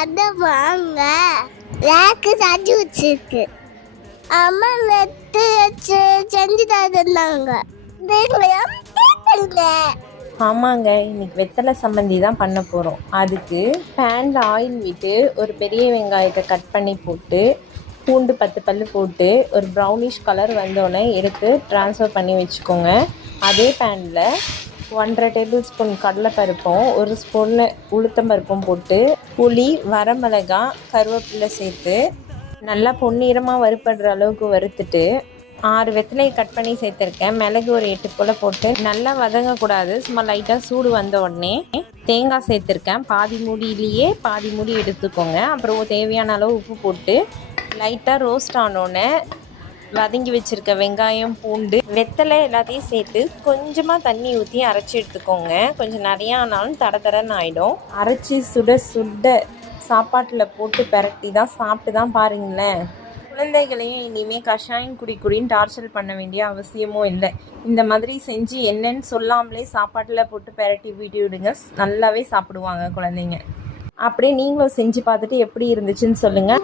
அத வாங்க ரேக்கு சாஞ்சி வச்சிருக்கு. அம்மா நெட்டு செஞ்சு தந்தாங்க. ஆமாங்க, இன்னைக்கு வெத்தலை சம்மந்தி தான் பண்ண போகிறோம். அதுக்கு பேனில் ஆயில் விட்டு ஒரு பெரிய வெங்காயத்தை கட் பண்ணி போட்டு பூண்டு 10 பல் போட்டு ஒரு ப்ரௌனிஷ் கலர் வந்தோடனே எடுத்து ட்ரான்ஸ்ஃபர் பண்ணி வச்சுக்கோங்க. அதே பேனில் 1.5 டேபிள் ஸ்பூன் கடலைப்பருப்பும் 1 ஸ்பூன் உளுத்தம்பருப்பும் போட்டு புளி, வரமிளகாய், கருவேப்பிலை சேர்த்து நல்லா பொன்னிறமாக வறுப்படுற அளவுக்கு வறுத்துட்டு 6 வெத்தலையை கட் பண்ணி சேர்த்துருக்கேன். மிளகு ஒரு 8 போல் போட்டு நல்லா வதங்கக்கூடாது, சும்மா லைட்டாக சூடு வந்த உடனே தேங்காய் சேர்த்துருக்கேன். பாதி மூடியிலேயே பாதி மூடி எடுத்துக்கோங்க. அப்புறம் தேவையான அளவு உப்பு போட்டு லைட்டாக ரோஸ்ட் ஆனோடனே வதங்கி வச்சுருக்க வெங்காயம், பூண்டு, வெத்தலை எல்லாத்தையும் சேர்த்து கொஞ்சமாக தண்ணி ஊற்றி அரைச்சி எடுத்துக்கோங்க. கொஞ்சம் நிறையா ஆனாலும் தடன்னு ஆகிடும். அரைச்சி சுட சுட சாப்பாட்டில் போட்டு பெரட்டி தான் சாப்பிட்டு தான் பாருங்களேன். குழந்தைகளையும் இனிமேல் கஷாயம் குடின்னு டார்ச்சர் பண்ண வேண்டிய அவசியமும் இல்லை. இந்த மாதிரி செஞ்சு என்னன்னு சொல்லாமலே சாப்பாட்டில் போட்டு பெரட்டி வீட்டு விடுங்க, நல்லாவே சாப்பிடுவாங்க குழந்தைங்க. அப்படியே நீங்களும் செஞ்சு பார்த்துட்டு எப்படி இருந்துச்சுன்னு சொல்லுங்கள்.